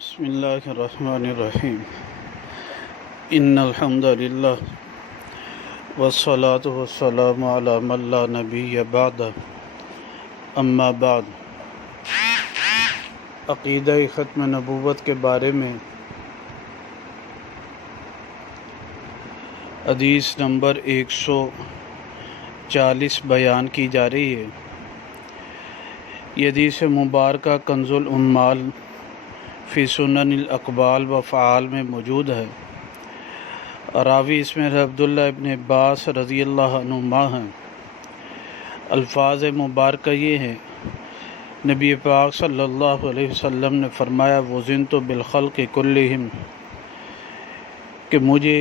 بسم اللہ الرحمن الرحیم ان الحمد للہ والصلاة والسلام علی من لا نبی بعد اما بعد عقیدہ ختم نبوت کے بارے میں حدیث نمبر 140 بیان کی جا رہی ہے۔ یہ حدیث مبارکہ کنز العمال فی سنن الاقوال و افعال میں موجود ہے۔ راوی اس میں عبداللہ ابن عباس رضی اللہ عنہما ہیں۔ الفاظ مبارکہ یہ ہیں، نبی پاک صلی اللہ علیہ وسلم نے فرمایا وزنت بالخلق کلہم، کہ مجھے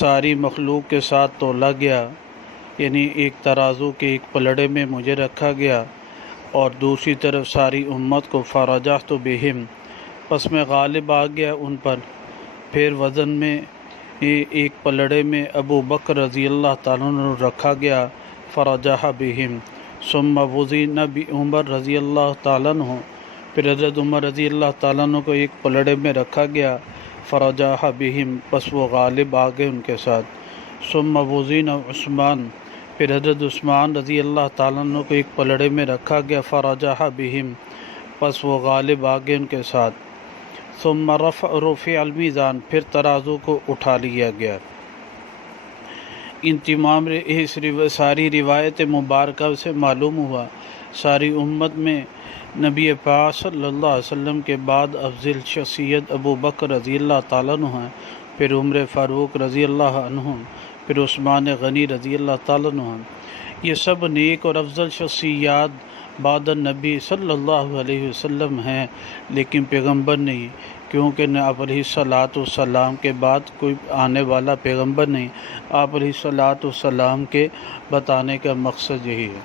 ساری مخلوق کے ساتھ تولا گیا، یعنی ایک ترازو کے ایک پلڑے میں مجھے رکھا گیا، اور دوسری طرف ساری امت کو فرجحت بہم، پس میں غالب آ گیا ان پر۔ پھر وزن میں ایک پلڑے میں ابو بکر رضی اللہ تعالیٰ عنہ رکھا گیا، فرجح بہم، ثم وزن بعمر رضی اللہ تعالیٰ عنہ، پھر حضرت عمر رضی اللہ تعالیٰ عنہ کو ایک پلڑے میں رکھا گیا، فرجح بہم، پس وہ غالب آ گئے ان کے ساتھ۔ ثم وزن عثمان، پھر حضرت عثمان رضی اللہ تعالیٰ عنہ کو ایک پلڑے میں رکھا گیا، فرجح بہم، پس وہ غالب آ گئے ان کے ساتھ۔ ثم رفع المیزان، پھر ترازو کو اٹھا لیا گیا۔ ان تمام ساری روایت مبارکہ سے معلوم ہوا ساری امت میں نبی پاک صلی اللہ علیہ وسلم کے بعد افضل شخصیت ابو بکر رضی اللہ تعالیٰ عنہ ہیں، پھر عمر فاروق رضی اللہ عنہ، پھر عثمان غنی رضی اللہ تعالیٰ عنہ۔ یہ سب نیک اور افضل شخصیات بعد النبی صلی اللہ علیہ وسلم ہیں، لیکن پیغمبر نہیں، کیونکہ آپ علیہ الصلاۃ والسلام کے بعد کوئی آنے والا پیغمبر نہیں۔ آپ علیہ الصلاۃ والسلام کے بتانے کا مقصد یہی ہے۔